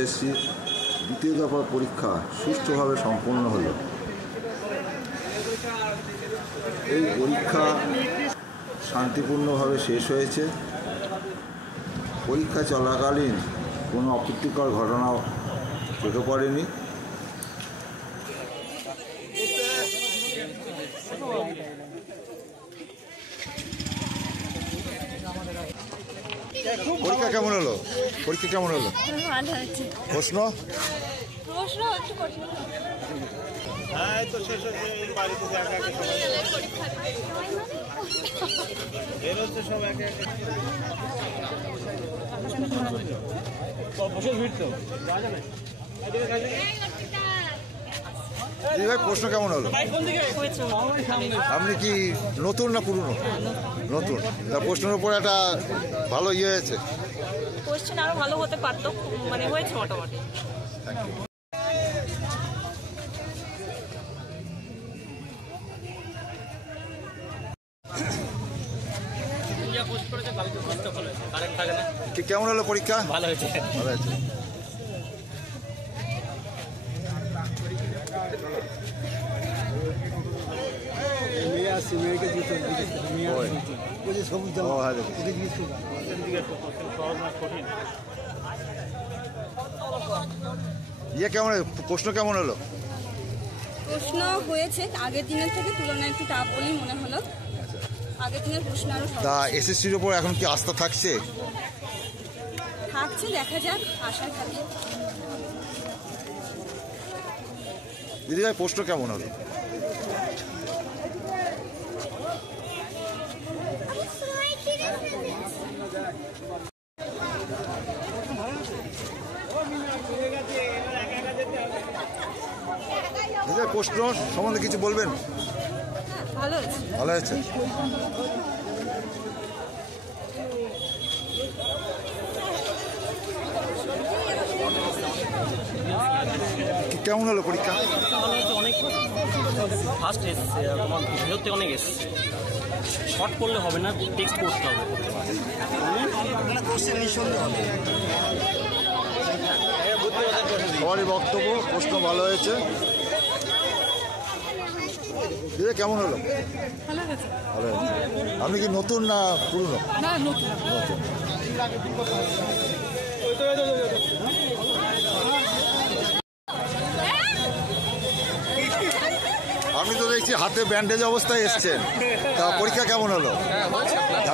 SSC দ্বিতীয় দফার পরীক্ষা সুষ্ঠুভাবে সম্পন্ন হলো। এই পরীক্ষা শান্তিপূর্ণভাবে শেষ হয়েছে। পরীক্ষা চলাকালীন কোনো অপ্রীতিকর ঘটনা চোখে পড়েনি। পরীক্ষা কেমন হলো? পরীক্ষা কেমন হলো? ভালো হয়েছে। প্রশ্ন একটু কঠিন। হ্যাঁ, তো শেষ হচ্ছে। বাড়িতে একা একা বের হচ্ছে সব একে একে। বসে ভিড় তো ভাই, প্রশ্ন কেমন হলো? আপনি কি নতুন না পুরনো? নতুন। তা প্রশ্নের উপর একটা ভালো হয়েছে। কোশ্চেন আরো ভালো হতে পারতো, মানে হয়েছে মোটামুটি। কেমন হলো পরীক্ষা? ভালো হয়েছে। ভালো হয়েছে। কেমন প্রশ্ন কেমন হলো? প্রশ্ন হয়েছে আগের দিনের থেকে তুলনায় একটু টাফ বলেই মনে হলো। আগের দিনের প্রশ্ন আরো তা এসএসসির উপর এখন কি আস্থা থাকছে? থাকছে, দেখা যাক, আশা থাকি। দিদি ভাই, প্রশ্ন কেমন হলো? প্রশ্ন সম্বন্ধে কিছু বলবেন? ভালো হয়েছে। ভালো হয়েছে। কেমন হলো পরীক্ষা? অনেক ফাস্ট এসছে, তোমার ভিতর থেকে অনেক এসছে। শর্ট করলে হবে না, টেক্সট করতে হবে। সবারই বক্তব্য, প্রশ্ন ভালো হয়েছে। দিদি কেমন হলো? ভালো হয়েছে। ভালো হয়েছে। আপনি কি নতুন না পুরনো? না, নতুন। নতুন। আপনি তো দেখছি হাতে ব্যান্ডেজ অবস্থায় এসছেন। তা পরীক্ষা কেমন হলো?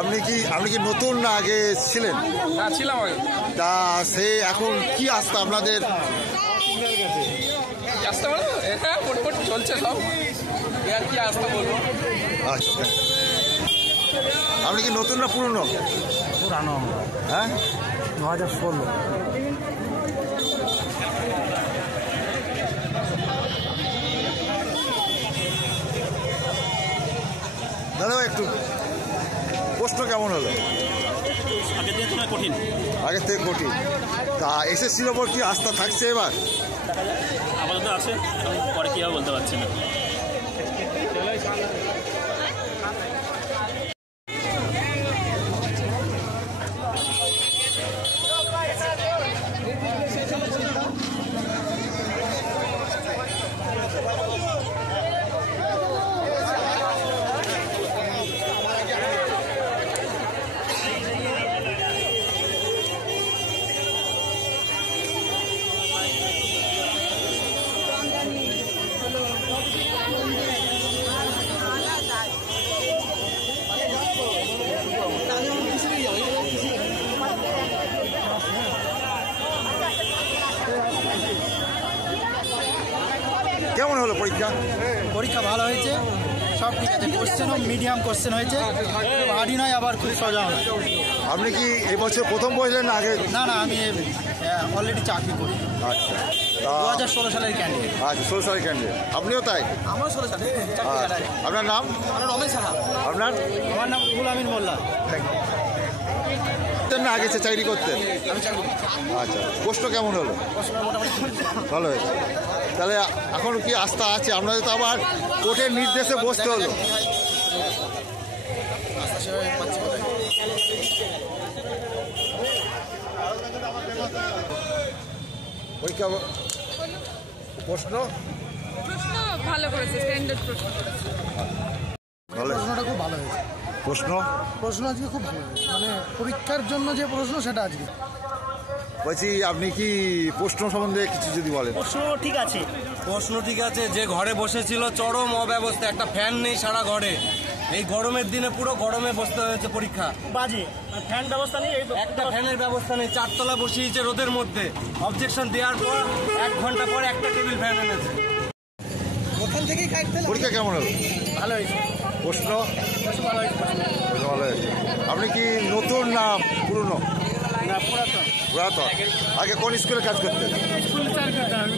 আপনি কি নতুন না আগে ছিলেন? ছিলাম আগে। তা সে এখন কি আস্থা আপনাদের? আসতে পারো? হ্যাঁ, মোটামুটি চলছে সব। আর কি আসতে বলবো। আচ্ছা, আপনি কি নতুন না পুরনো? পুরানো। হ্যাঁ, 2016। দাদা একটু প্রশ্ন কেমন হলো? আগের দিনের তুলনায় কঠিন। আগের থেকে কঠিন। তা এসএসসির ওপর কি আস্থা থাকছে এবার? আপাতত আছে, পরে কি হবে বলতে পারছি না। কেমন হলো পরীক্ষা? পরীক্ষা ভালো হয়েছে, সব ঠিক আছে। কোশ্চেনও মিডিয়াম কোশ্চেন হয়েছে, হার্ডি নয় আবার খুব সোজা নয়। আপনি কি এই বছর প্রথম বসলেন না আগে? না, আমি অলরেডি চাকরি করি। আচ্ছা, 2016 সালের ক্যান্ডিডেট। আচ্ছা, 16 সালের ক্যান্ডিডেট। আপনিও তাই? আমার 16 সালে। আপনার নাম? রমেশ সাহা। আপনার? আমার নাম রুহুল আমিন মোল্লা। না আগে চাকরি করতেন? আচ্ছা, প্রশ্ন কেমন হলো? ভালো হয়েছে। তাহলে এখন কি আস্থা আছে? আপনাদের তো আবার কোর্টের নির্দেশে বসতে হলো। পরীক্ষা প্রশ্ন প্রশ্ন ভালো করেছে, স্ট্যান্ডার্ড প্রশ্ন করেছে। ভালো প্রশ্নটা খুব ভালো হয়েছে। প্রশ্ন আজকে খুব ভালো হয়েছে, মানে পরীক্ষার জন্য যে প্রশ্ন সেটা আজকে। বলছি আপনি কি প্রশ্ন সম্বন্ধে কিছু যদি বলেন। প্রশ্ন ঠিক আছে, প্রশ্ন ঠিক আছে। যে ঘরে বসেছিল চরম অব্যবস্থা, একটা ফ্যান নেই সারা ঘরে, এই গরমের দিনে পুরো গরমে বসতে হয়েছে পরীক্ষা। বাজে ফ্যান ব্যবস্থা নেই, একটা ফ্যানের ব্যবস্থা নেই, চারতলা বসিয়েছে রোদের মধ্যে। অবজেকশন দেওয়ার পর 1 ঘন্টা পর একটা টেবিল ফ্যান এনেছে। পরীক্ষা কেমন হলো? ভালো হয়েছে। প্রশ্ন ভালো হয়েছে। ভালো হয়েছে। আপনি কি নতুন না পুরনো? না, পুরাতন। পুরাতন। আগে কোন স্কুলে কাজ করতেন? স্কুল চার করতাম আমি,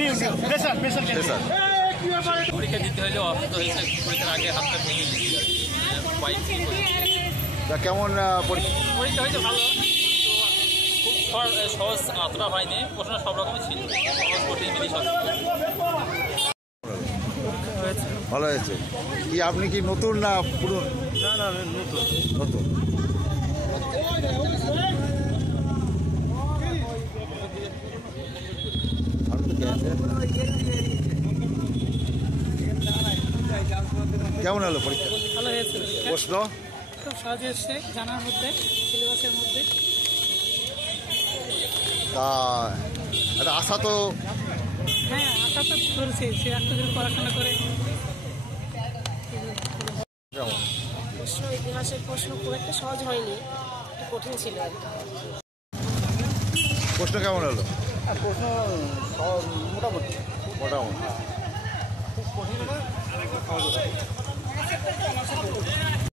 নিউ স্পেশাল স্যার পরীক্ষা দিতে হলে অসুস্থ হয়েছে, পরীক্ষার আগে হাতটা ভেঙে গেছে। তা কেমন পরীক্ষা? পরীক্ষা হয়েছে ভালো, তো খুব সহজ অতটা হয়নি, প্রশ্ন সব রকমই ছিল, সহজ কঠিন মিলি সব। ভালো হয়েছে। কি আপনি কি নতুন না পুরনো? না আমি নতুন। নতুন। কেমন হলো পরীক্ষা? ভালো হয়েছে। প্রশ্ন খুব সহজ এসছে, জানার মধ্যে, সিলেবাসের মধ্যে। তা একটা আশা তো হ্যাঁ, আশা তো করেছি, সে একটা দিন পড়াশোনা করে। কেমন? প্রশ্ন ইতিহাসের প্রশ্ন খুব একটা সহজ হয়নি, একটু কঠিন ছিল আর কি। প্রশ্ন কেমন হলো? প্রশ্ন মোটামুটি। মোটামুটি।